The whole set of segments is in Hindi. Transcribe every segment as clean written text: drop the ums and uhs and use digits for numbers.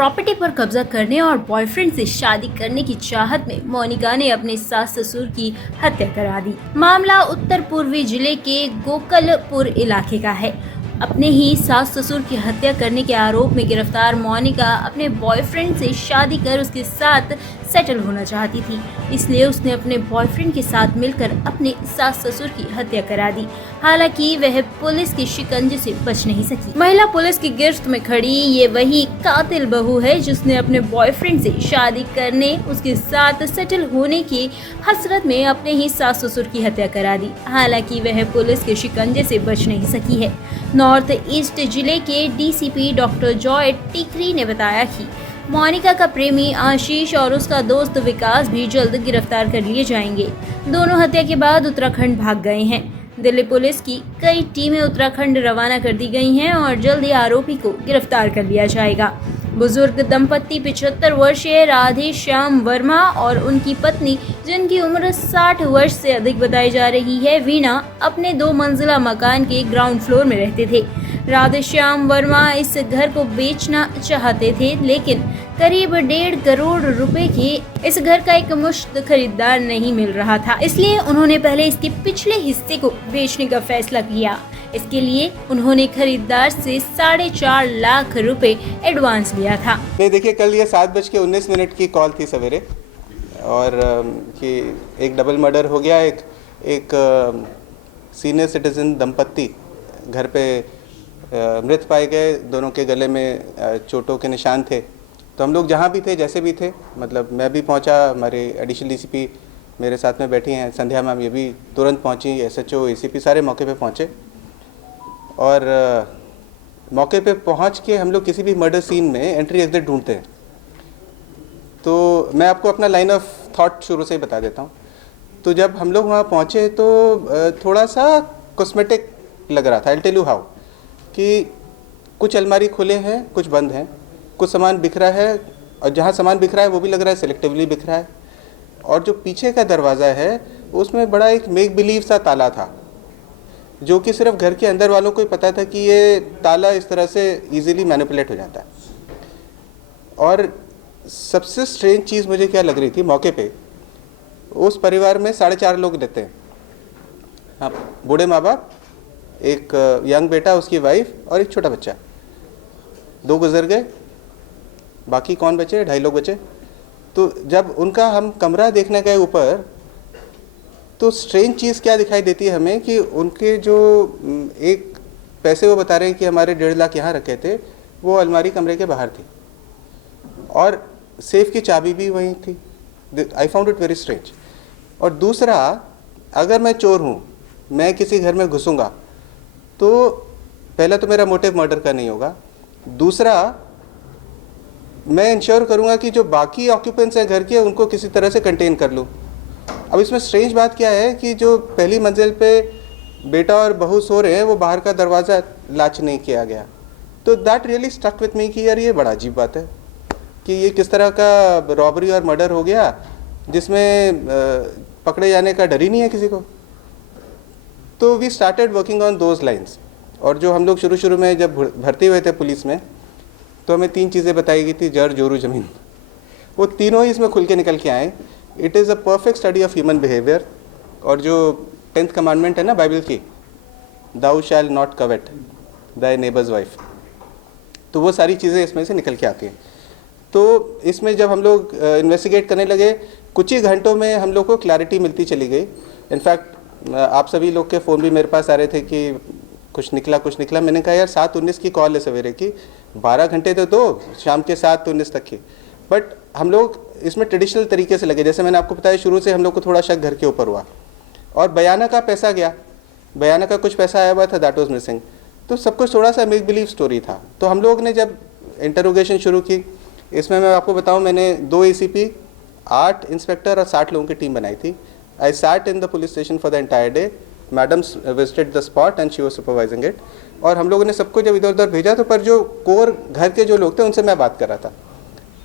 प्रॉपर्टी पर कब्जा करने और बॉयफ्रेंड से शादी करने की चाहत में मोनिका ने अपने सास ससुर की हत्या करा दी। मामला उत्तर पूर्वी जिले के गोकलपुर इलाके का है। अपने ही सास ससुर की हत्या करने के आरोप में गिरफ्तार मोनिका अपने बॉयफ्रेंड से शादी कर उसके साथ सेटल होना चाहती थी, इसलिए उसने अपने बॉयफ्रेंड के साथ मिलकर अपने सास ससुर की हत्या करा दी। हालांकि वह पुलिस के शिकंजे से बच नहीं सकी। महिला पुलिस की गिरफ्त में खड़ी ये वही कातिल बहू है जिसने अपने बॉयफ्रेंड से शादी करने, उसके साथ सेटल होने की हसरत में अपने ही सास ससुर की हत्या करा दी। हालांकि वह पुलिस के शिकंजे से बच नहीं सकी है। नॉर्थ ईस्ट जिले के डीसीपी डॉक्टर जॉय टिकरी ने बताया कि मोनिका का प्रेमी आशीष और उसका दोस्त विकास भी जल्द गिरफ्तार कर लिए जाएंगे। दोनों हत्या के बाद उत्तराखंड भाग गए हैं। दिल्ली पुलिस की कई टीमें उत्तराखंड रवाना कर दी गई हैं और जल्द ही आरोपी को गिरफ्तार कर लिया जाएगा। बुजुर्ग दंपति 75 वर्षीय राधे श्याम वर्मा और उनकी पत्नी, जिनकी उम्र 60 वर्ष से अधिक बताई जा रही है, वीणा, अपने 2 मंजिला मकान के ग्राउंड फ्लोर में रहते थे। राधे श्याम वर्मा इस घर को बेचना चाहते थे, लेकिन करीब 1.5 करोड़ रुपए के इस घर का एक मुश्त खरीदार नहीं मिल रहा था, इसलिए उन्होंने पहले इसके पिछले हिस्से को बेचने का फैसला किया। इसके लिए उन्होंने खरीदार से 4.5 लाख रुपए एडवांस लिया था। नहीं, देखिए, कल ये 7:19 की कॉल थी सवेरे, और कि एक डबल मर्डर हो गया। एक सीनियर सिटीजन दंपत्ति घर पे मृत पाए गए। दोनों के गले में चोटों के निशान थे। तो हम लोग जहाँ भी थे, जैसे भी थे, मतलब मैं भी पहुँचा, हमारे एडिशनल डीसीपी मेरे साथ में बैठी हैं, संध्या मैम, ये भी तुरंत पहुँची, एसएचओ, एसीपी सारे मौके पे पहुँचे। और मौके पे पहुँच के हम लोग किसी भी मर्डर सीन में एंट्री एग्जिट ढूंढते हैं। तो मैं आपको अपना लाइन ऑफ थॉट शुरू से ही बता देता हूँ। तो जब हम लोग वहाँ पहुँचे तो थोड़ा सा कॉस्मेटिक लग रहा था। आई टेल यू हाउ, कि कुछ अलमारी खुले हैं, कुछ बंद हैं, कुछ सामान बिखरा है, और जहाँ सामान बिखरा है वो भी लग रहा है सेलेक्टिवली बिखरा है। और जो पीछे का दरवाज़ा है उसमें बड़ा एक मेक बिलीव सा ताला था, जो कि सिर्फ घर के अंदर वालों को ही पता था कि ये ताला इस तरह से इजीली मैनिपुलेट हो जाता है। और सबसे स्ट्रेंज चीज़ मुझे क्या लग रही थी, मौके पे उस परिवार में 4.5 लोग रहते हैं। हाँ, बूढ़े माँ बाप, एक यंग बेटा, उसकी वाइफ और एक छोटा बच्चा। 2 गुजर गए, बाकी कौन बचे? 2.5 लोग बचे। तो जब उनका हम कमरा देखने गए ऊपर, तो स्ट्रेंज चीज़ क्या दिखाई देती है हमें कि उनके जो एक पैसे वो बता रहे हैं कि हमारे 1.5 लाख यहाँ रखे थे, वो अलमारी कमरे के बाहर थी, और सेफ की चाबी भी वहीं थी। I found it very strange. और दूसरा, अगर मैं चोर हूँ, मैं किसी घर में घुसूँगा, तो पहला तो मेरा मोटिव मर्डर का नहीं होगा। दूसरा, मैं इंश्योर करूँगा कि जो बाकी ऑक्यूपेंट्स हैं घर के, उनको किसी तरह से कंटेन कर लूँ। अब इसमें स्ट्रेंज बात क्या है कि जो पहली मंजिल पे बेटा और बहू सो रहे हैं, वो बाहर का दरवाज़ा लॉक नहीं किया गया। तो that really stuck with me कि यार ये बड़ा अजीब बात है कि ये किस तरह का रॉबरी और मर्डर हो गया जिसमें पकड़े जाने का डर ही नहीं है किसी को। तो we started working on those lines. और जो हम लोग शुरू में जब भर्ती हुए थे पुलिस में, तो हमें 3 चीज़ें बताई गई थी, जड़, जोरू, ज़मीन। वो तीनों ही इसमें खुल के निकल के आए। It is a perfect study of human behaviour. और जो 10th कमांडमेंट है ना बाइबल की, thou shall not covet thy neighbour's wife, तो वो सारी चीज़ें इसमें से निकल के आती हैं। तो इसमें जब हम लोग इन्वेस्टिगेट करने लगे, कुछ ही घंटों में हम लोग को क्लैरिटी मिलती चली गई। इनफैक्ट आप सभी लोग के फ़ोन भी मेरे पास आ रहे थे कि कुछ निकला। मैंने कहा यार 7:19 की कॉल है सवेरे की, 12 घंटे तो दो, शाम के 7:19 तक की। बट हम लोग इसमें ट्रेडिशनल तरीके से लगे। जैसे मैंने आपको बताया, शुरू से हम लोग को थोड़ा शक घर के ऊपर हुआ। और बयाना का पैसा गया, बयाना का कुछ पैसा आया हुआ था, दैट वाज मिसिंग। तो सब कुछ थोड़ा सा मेक बिलीव स्टोरी था। तो हम लोग ने जब इंटरोगेशन शुरू की, इसमें मैं आपको बताऊं, मैंने 2 ACP, 8 इंस्पेक्टर और 60 लोगों की टीम बनाई थी। I sat in the police station for the entire day. Madam visited the spot and she was supervising it. और हम लोगों ने सबको जब इधर उधर भेजा, तो पर जो कोर घर के जो लोग थे उनसे मैं बात कर रहा था।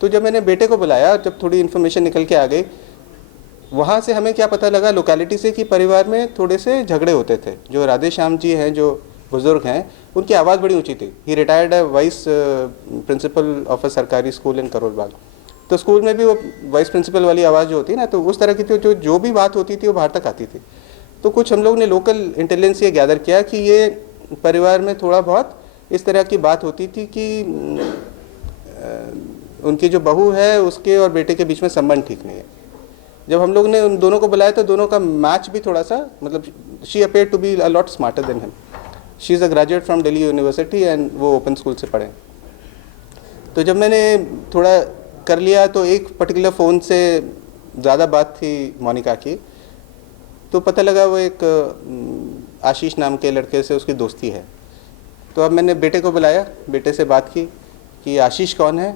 तो जब मैंने बेटे को बुलाया, जब थोड़ी इन्फॉर्मेशन निकल के आ गई, वहाँ से हमें क्या पता लगा लोकेलिटी से कि परिवार में थोड़े से झगड़े होते थे। जो राधे श्याम जी हैं, जो बुज़ुर्ग हैं, उनकी आवाज़ बड़ी ऊंची थी। ही रिटायर्ड है वाइस प्रिंसिपल ऑफ अ सरकारी स्कूल इन करोल बाग। तो स्कूल में भी वो वाइस प्रिंसिपल वाली आवाज़ जो होती है ना, तो उस तरह की थी, जो भी बात होती थी वो बाहर तक आती थी। तो कुछ हम लोग ने लोकल इंटेलिजेंस ये गैदर किया कि ये परिवार में थोड़ा बहुत इस तरह की बात होती थी कि उनकी जो बहू है उसके और बेटे के बीच में संबंध ठीक नहीं है। जब हम लोग ने उन दोनों को बुलाया तो दोनों का मैच भी थोड़ा सा, मतलब she appear to be a lot smarter than him. She is a graduate from Delhi university and वो ओपन स्कूल से पढ़े। तो जब मैंने थोड़ा कर लिया तो एक पर्टिकुलर फ़ोन से ज़्यादा बात थी मोनिका की, तो पता लगा वो एक आशीष नाम के लड़के से उसकी दोस्ती है। तो अब मैंने बेटे को बुलाया, बेटे से बात की कि आशीष कौन है।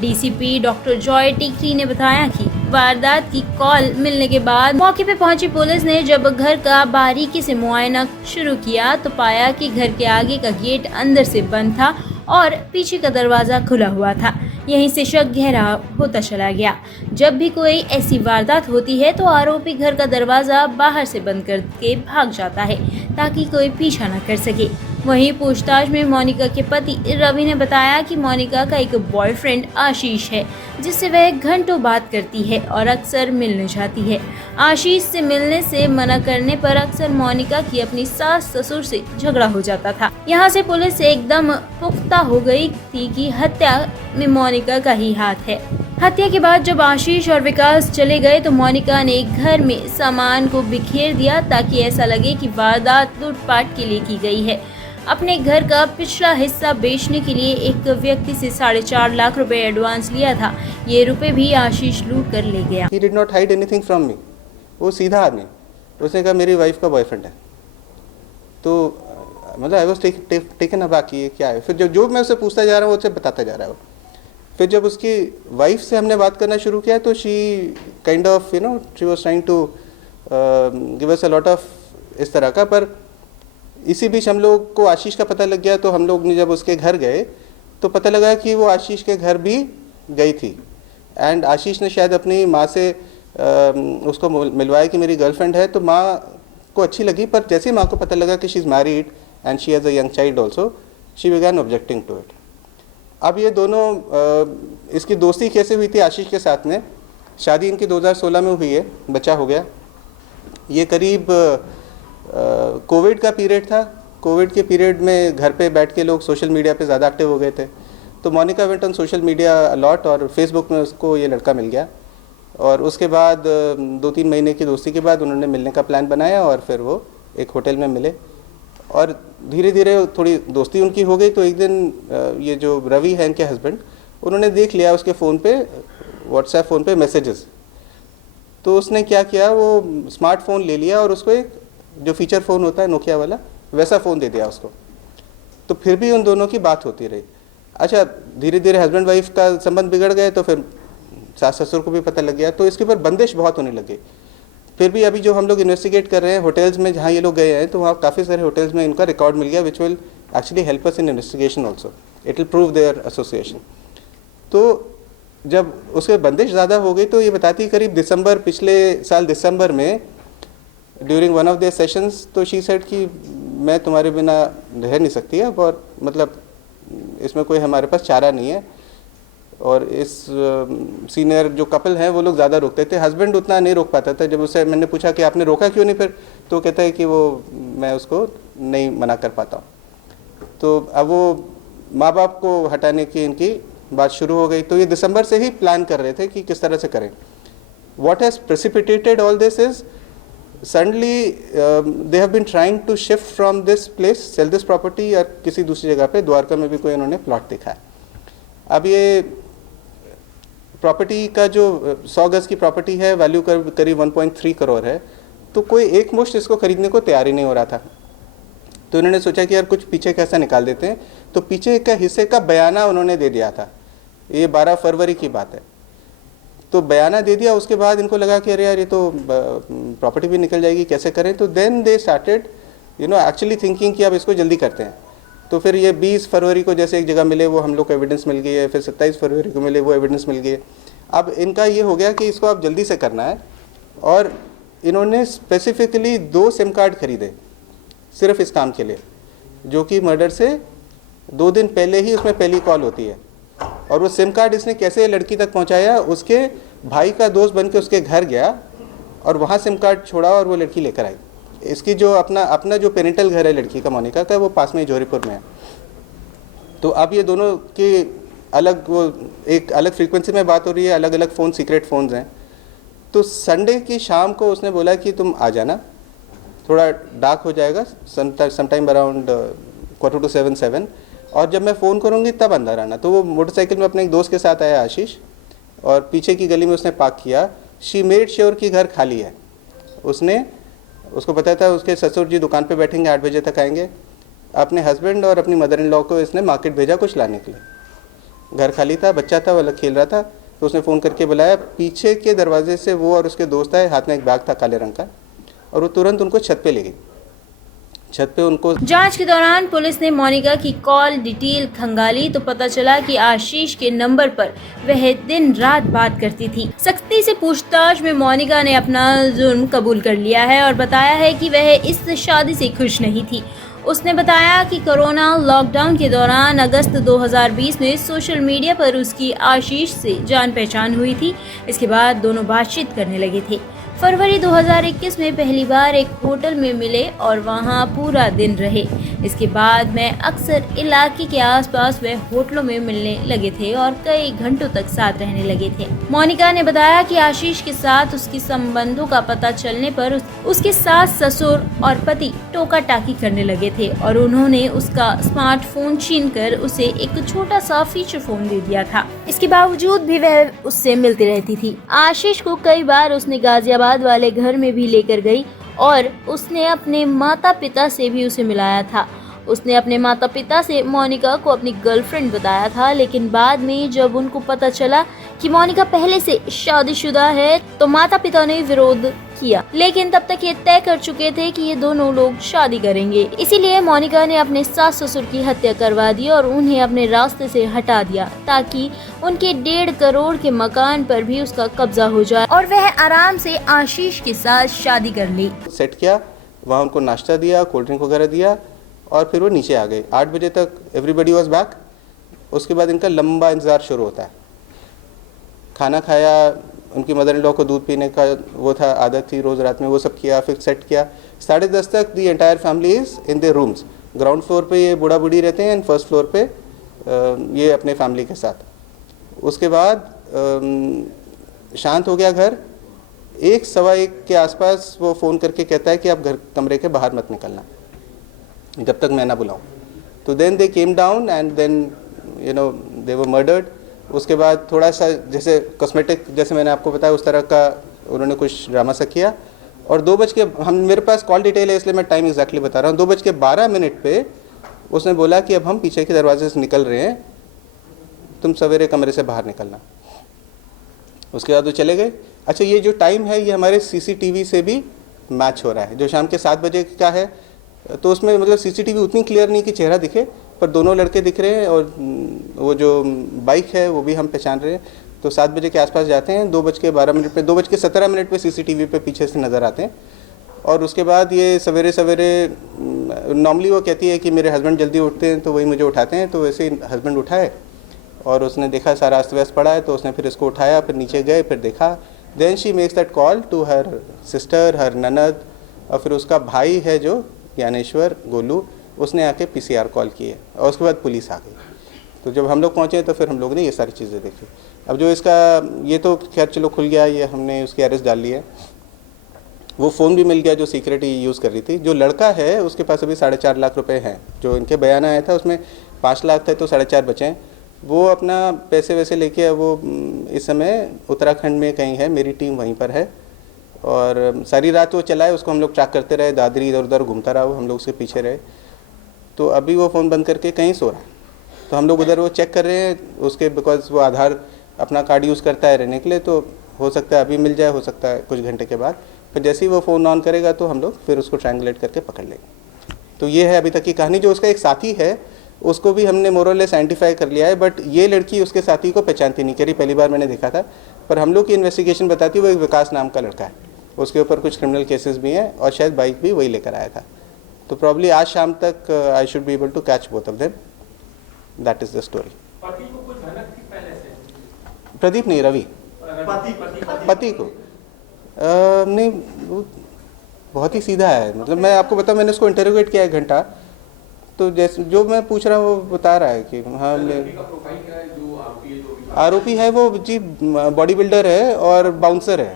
डीसीपी डॉक्टर जॉय टिकरी ने बताया कि वारदात की कॉल मिलने के बाद मौके पे पहुंची पुलिस ने जब घर का बारीकी से मुआयना शुरू किया तो पाया कि घर के आगे का गेट अंदर से बंद था और पीछे का दरवाज़ा खुला हुआ था। यहीं से शक गहरा होता चला गया। जब भी कोई ऐसी वारदात होती है तो आरोपी घर का दरवाज़ा बाहर से बंद करके भाग जाता है ताकि कोई पीछा न कर सके। वहीं पूछताछ में मोनिका के पति रवि ने बताया कि मोनिका का एक बॉयफ्रेंड आशीष है जिससे वह घंटों बात करती है और अक्सर मिलने जाती है। आशीष से मिलने से मना करने पर अक्सर मोनिका की अपनी सास ससुर से झगड़ा हो जाता था। यहाँ से पुलिस एकदम पुख्ता हो गई थी कि हत्या में मोनिका का ही हाथ है। हत्या के बाद जब आशीष और विकास चले गए तो मोनिका ने घर में सामान को बिखेर दिया ताकि ऐसा लगे कि वारदात लूटपाट के लिए की गई है। अपने घर का पिछला हिस्सा बेचने के लिए एक व्यक्ति से 4.5 लाख रुपए एडवांस लिया था। ये रुपए भी आशीष लूट कर ले गया। He did not hide anything from me। वो सीधा आदमी, उसने कहा मेरी वाइफ का बॉयफ्रेंड है। तो मतलब आई वॉज टेकन अबैक, ये क्या है। फिर जो मैं उससे पूछता जा रहा हूँ उससे बताता जा रहा है। फिर जब उसकी वाइफ से हमने बात करना शुरू किया तो she kind of she was trying to give us a lot of इस तरह का। पर इसी बीच हम लोग को आशीष का पता लग गया। तो हम लोग ने जब उसके घर गए तो पता लगा कि वो आशीष के घर भी गई थी एंड आशीष ने शायद अपनी माँ से उसको मिलवाया कि मेरी गर्लफ्रेंड है। तो माँ को अच्छी लगी, पर जैसे ही माँ को पता लगा कि she is married and she has a young child also, she began objecting to it. अब ये दोनों इसकी दोस्ती कैसे हुई थी आशीष के साथ में, शादी इनकी 2016 में हुई है, बच्चा हो गया। ये करीब कोविड का पीरियड था। कोविड के पीरियड में घर पे बैठ के लोग सोशल मीडिया पे ज़्यादा एक्टिव हो गए थे। तो Monica went on social media a lot और फेसबुक में उसको ये लड़का मिल गया। और उसके बाद 2-3 महीने की दोस्ती के बाद उन्होंने मिलने का प्लान बनाया और फिर वो एक होटल में मिले और धीरे धीरे थोड़ी दोस्ती उनकी हो गई। तो एक दिन ये जो रवि है इनके हस्बैंड, उन्होंने देख लिया उसके फ़ोन पे, व्हाट्सएप फ़ोन पे मैसेजेस। तो उसने क्या किया, वो स्मार्टफोन ले लिया और उसको एक जो फीचर फ़ोन होता है नोकिया वाला, वैसा फ़ोन दे दिया उसको। तो फिर भी उन दोनों की बात होती रही। अच्छा, धीरे धीरे हस्बैंड वाइफ का संबंध बिगड़ गए तो फिर सास ससुर को भी पता लग गया। तो इसके ऊपर बंदिश बहुत होने लगी। फिर भी अभी जो हम लोग इन्वेस्टिगेट कर रहे हैं होटल्स में जहाँ ये लोग गए हैं, तो वहाँ काफ़ी सारे होटल्स में इनका रिकॉर्ड मिल गया which will actually help us in investigation also, it will prove there association. तो जब उसके बंदिश ज़्यादा हो गई तो ये बताती करीब दिसंबर, पिछले साल दिसंबर में during one of their sessions, तो शी सेड कि मैं तुम्हारे बिना रह नहीं सकती अब, और मतलब इसमें कोई हमारे पास चारा नहीं है। और इस सीनियर जो कपल हैं वो लोग ज़्यादा रोकते थे, हस्बैंड उतना नहीं रोक पाता था। जब उससे मैंने पूछा कि आपने रोका क्यों नहीं फिर, तो कहता है कि वो मैं उसको नहीं मना कर पाता हूँ। तो अब वो माँ बाप को हटाने की इनकी बात शुरू हो गई। तो ये दिसंबर से ही प्लान कर रहे थे कि किस तरह से करें। What has precipitated all this is suddenly they have been trying to shift from this place, sell this property, या किसी दूसरी जगह पे द्वारका में भी कोई इन्होंने प्लॉट देखा है। अब ये प्रॉपर्टी का जो 100 गज की प्रॉपर्टी है, वैल्यू करीब 1.3 करोड़ है। तो कोई एक मुश्त इसको खरीदने को तैयार ही नहीं हो रहा था। तो उन्होंने सोचा कि यार कुछ पीछे कैसा निकाल देते हैं। तो पीछे का हिस्से का बयाना उन्होंने दे दिया था। ये 12 फरवरी की बात है। तो बयाना दे दिया, उसके बाद इनको लगा कि अरे यार ये तो प्रॉपर्टी भी निकल जाएगी, कैसे करें। तो then they started actually thinking कि अब इसको जल्दी करते हैं। तो फिर ये 20 फरवरी को जैसे एक जगह मिले, वो हम लोग को एविडेंस मिल गई है। फिर 27 फरवरी को मिले, वो एविडेंस मिल गई है। अब इनका ये हो गया कि इसको अब जल्दी से करना है। और इन्होंने स्पेसिफिकली 2 सिम कार्ड खरीदे सिर्फ इस काम के लिए। जो कि मर्डर से 2 दिन पहले ही उसमें पहली कॉल होती है। और वो सिम कार्ड इसने कैसे लड़की तक पहुंचाया, उसके भाई का दोस्त बन के उसके घर गया और वहाँ सिम कार्ड छोड़ा और वो लड़की लेकर आई। इसकी जो अपना जो पेरेंटल घर है लड़की का, मोनिका का, वो पास में ही जोहरीपुर में है। तो अब ये दोनों की अलग, वो एक अलग फ्रीक्वेंसी में बात हो रही है, अलग अलग फ़ोन, सीक्रेट फ़ोन्स हैं। तो संडे की शाम को उसने बोला कि तुम आ जाना, थोड़ा डार्क हो जाएगा, समटाइम अराउंड 6:45-7, और जब मैं फ़ोन करूँगी तब अंदर आना। तो वो मोटरसाइकिल में अपने एक दोस्त के साथ आया, आशीष, और पीछे की गली में उसने पार्क किया। शी मेड श्योर कि घर खाली है। उसको पता था उसके ससुर जी दुकान पे बैठेंगे, 8 बजे तक आएंगे। अपने हस्बैंड और अपनी मदर इन लॉ को इसने मार्केट भेजा कुछ लाने के लिए। घर खाली था, बच्चा था, वो अलग खेल रहा था। तो उसने फ़ोन करके बुलाया। पीछे के दरवाजे से वो और उसके दोस्त आए, हाथ में एक बैग था काले रंग का, और वो तुरंत उनको छत पे ले गई। छत पे उनको जांच के दौरान पुलिस ने मोनिका की कॉल डिटेल खंगाली तो पता चला कि आशीष के नंबर पर वह दिन रात बात करती थी। सख्ती से पूछताछ में मोनिका ने अपना जुर्म कबूल कर लिया है और बताया है कि वह इस शादी से खुश नहीं थी। उसने बताया कि कोरोना लॉकडाउन के दौरान अगस्त 2020 में सोशल मीडिया पर उसकी आशीष से जान पहचान हुई थी। इसके बाद दोनों बातचीत करने लगे थे। फरवरी 2021 में पहली बार एक होटल में मिले और वहां पूरा दिन रहे। इसके बाद में अक्सर इलाके के आसपास वह होटलों में मिलने लगे थे और कई घंटों तक साथ रहने लगे थे। मोनिका ने बताया कि आशीष के साथ उसके संबंधों का पता चलने पर उसके सास, ससुर और पति टोका टाकी करने लगे थे और उन्होंने उसका स्मार्टफोन छीनकर उसे एक छोटा सा फीचर फोन दे दिया था। इसके बावजूद भी वह उससे मिलती रहती थी। आशीष को कई बार उसने गाजियाबाद वाले घर में भी लेकर गई और उसने अपने माता पिता से भी उसे मिलाया था। उसने अपने माता पिता से मोनिका को अपनी गर्लफ्रेंड बताया था, लेकिन बाद में जब उनको पता चला कि मोनिका पहले से शादीशुदा है तो माता पिता ने विरोध किया, लेकिन तब तक ये तय कर चुके थे कि ये दोनों लोग शादी करेंगे। इसीलिए मोनिका ने अपने सास ससुर की हत्या करवा दी और उन्हें अपने रास्ते से हटा दिया ताकि उनके 1.5 करोड़ के मकान पर भी उसका कब्जा हो जाए और वह आराम से आशीष के साथ शादी कर ली। सेट किया, वहाँ उनको नाश्ता दिया, कोल्ड ड्रिंक वगैरह दिया, और फिर वो नीचे आ गए। 8 बजे तक एवरीबडी वॉज बैक। उसके बाद इनका लंबा इंतज़ार शुरू होता है। खाना खाया, उनकी मदर इन लॉ को दूध पीने का वो था, आदत थी रोज़ रात में, वो सब किया, फिर सेट किया। 10:30 तक the entire family is in their rooms. Ground floor पे ये बूढ़ा बूढ़ी रहते हैं एंड फर्स्ट फ्लोर पे ये अपने फैमिली के साथ। उसके बाद शांत हो गया घर। 1-1:15 के आसपास वो फ़ोन करके कहता है कि आप घर कमरे के बाहर मत निकलना जब तक मैं ना बुलाऊं। तो then they came down and then they were murdered. उसके बाद थोड़ा सा जैसे कॉस्मेटिक, जैसे मैंने आपको बताया, उस तरह का उन्होंने कुछ ड्रामा सा किया। और 2 बज के, मेरे पास कॉल डिटेल है इसलिए मैं टाइम एग्जैक्टली बता रहा हूँ, 2:12 पे उसने बोला कि अब हम पीछे के दरवाजे से निकल रहे हैं, तुम सवेरे कमरे से बाहर निकलना। उसके बाद वो चले गए। अच्छा, ये जो टाइम है ये हमारे CCTV से भी मैच हो रहा है, जो शाम के 7 बजे का है। तो उसमें मतलब CCTV उतनी क्लियर नहीं कि चेहरा दिखे, पर दोनों लड़के दिख रहे हैं और वो जो बाइक है वो भी हम पहचान रहे हैं। तो 7 बजे के आसपास जाते हैं, 2:12 पे, 2:17 पे CCTV पे पीछे से नज़र आते हैं। और उसके बाद ये सवेरे सवेरे, नॉर्मली वो कहती है कि मेरे हस्बैंड जल्दी उठते हैं तो वही मुझे उठाते हैं, तो वैसे ही हस्बैंड उठाए और उसने देखा सारा अस्त व्यस्त पड़ा है, तो उसने फिर इसको उठाया, फिर नीचे गए, फिर देखा। Then she makes that call to her sister, her ननद, और फिर उसका भाई है जो ज्ञानेश्वर गोलू, उसने आके PCR कॉल किए और उसके बाद पुलिस आ गई। तो जब हम लोग पहुँचे तो फिर हम लोग ने ये सारी चीज़ें देखी। अब जो इसका ये तो खैर चलो खुल गया, ये हमने उसकी अरेस्ट डाल ली है। वो फ़ोन भी मिल गया जो सीक्रेट ही यूज़ कर रही थी। जो लड़का है उसके पास अभी 4.5 लाख रुपए हैं, जो इनके बयान आया था उसमें 5 लाख थे तो 4.5 बचे हैं। वो अपना पैसे वैसे लेके वो इस समय उत्तराखंड में कहीं है, मेरी टीम वहीं पर है, और सारी रात वो चला है, उसको हम लोग ट्रैक करते रहे, दादरी इधर उधर घूमता रहा, वो हम लोग उसके पीछे रहे। तो अभी वो फ़ोन बंद करके कहीं सो रहा है, तो हम लोग उधर वो चेक कर रहे हैं उसके, बिकॉज वो आधार अपना कार्ड यूज़ करता है रहने के लिए, तो हो सकता है अभी मिल जाए, हो सकता है कुछ घंटे के बाद। फिर जैसे ही वो फ़ोन ऑन करेगा तो हम लोग फिर उसको ट्रायंगुलेट करके पकड़ लेंगे। तो ये है अभी तक की कहानी। जो उसका एक साथी है उसको भी हमने मोरलेस आइडेंटिफाई कर लिया है, बट ये लड़की उसके साथी को पहचानती नहीं करी, पहली बार मैंने देखा था। पर हम लोग की इन्वेस्टिगेशन बताती है वो एक विकास नाम का लड़का है, उसके ऊपर कुछ क्रिमिनल केसेस भी हैं और शायद बाइक भी वही लेकर आया था। तो प्रॉब्ली आज शाम तक I should be able to catch both of them. That is the story. पति को कुछ भनक थी पहले से? प्रदीप नहीं, रवि. पति को नहीं, वो बहुत ही सीधा है. मतलब मैं आपको बताऊं, मैंने उसको इंटरोगेट किया 1 घंटा, तो जैसे जो मैं पूछ रहा हूँ वो बता रहा है कि हाँ. आरोपी है वो जी, बॉडी बिल्डर है और बाउंसर है.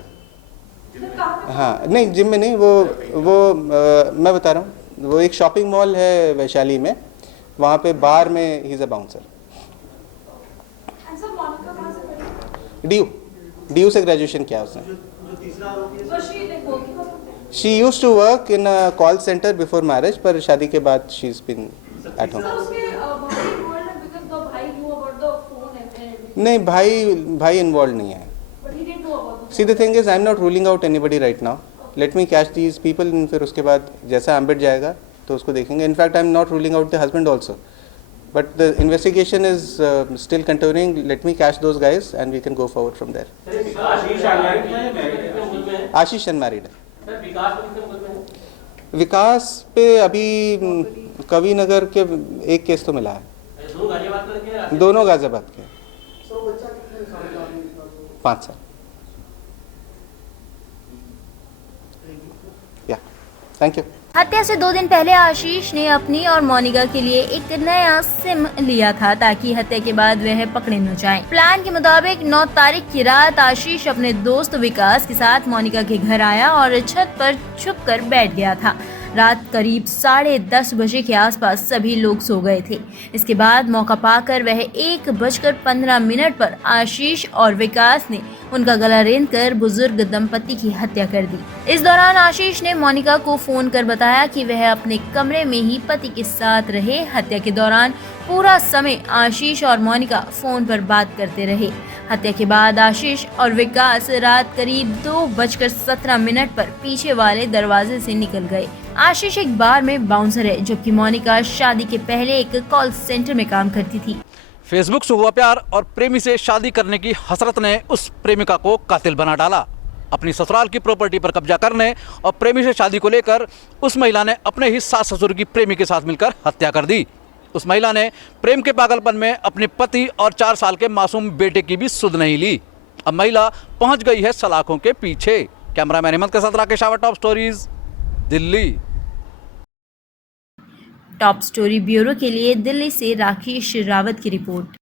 हाँ नहीं, जिम में नहीं, वो मैं बता रहा हूँ, वो एक शॉपिंग मॉल है वैशाली में, वहाँ पे बार में ही इज अ बाउंसर. डी से ग्रेजुएशन किया उसने. She used to work in a call centre before marriage, पर शादी के बाद she is been at home. नहीं, भाई इन्वॉल्व नहीं है. See, the thing is, I'm not ruling out anybody right now. Let me catch these people, and फिर उसके बाद जैसा ambit जाएगा तो उसको देखेंगे. In fact, I'm not ruling out the husband also. But the investigation is still continuing. Let me catch those guys, and we can go forward from there. Ashish unmarried है. विकास पे अभी कवि नगर के एक केस तो मिला है. दोनों गाजियाबाद के. 5 साल. Thank you. हत्या से 2 दिन पहले आशीष ने अपनी और मोनिका के लिए एक नया सिम लिया था ताकि हत्या के बाद वह पकड़े न जाएं। प्लान के मुताबिक 9 तारीख की रात आशीष अपने दोस्त विकास के साथ मोनिका के घर आया और छत पर छुपकर बैठ गया था। रात करीब 10:30 बजे के आसपास सभी लोग सो गए थे। इसके बाद मौका पाकर वह 1:15 पर आशीष और विकास ने उनका गला रेंदकर बुजुर्ग दंपति की हत्या कर दी। इस दौरान आशीष ने मोनिका को फोन कर बताया कि वह अपने कमरे में ही पति के साथ रहे। हत्या के दौरान पूरा समय आशीष और मोनिका फोन पर बात करते रहे। हत्या के बाद आशीष और विकास रात करीब 2:17 पर पीछे वाले दरवाजे से निकल गए। आशीष एक बार में बाउंसर है, जबकि मोनिका शादी के पहले एक कॉल सेंटर में काम करती थी। फेसबुक से हुआ प्यार और प्रेमी से शादी करने की हसरत ने उस प्रेमिका को कातिल बना डाला। अपनी ससुराल की प्रॉपर्टी पर कब्जा करने और प्रेमी से शादी को लेकर उस महिला ने अपने ही सास ससुर की प्रेमी के साथ मिलकर हत्या कर दी। उस महिला ने प्रेम के पागलपन में अपने पति और 4 साल के मासूम बेटे की भी सुध नहीं ली। अब महिला पहुंच गई है सलाखों के पीछे। कैमरामैन हिम्मत के साथ Rakesh Rawat, top stories, Delhi. Top story bureau के लिए दिल्ली से राकेश रावत की रिपोर्ट।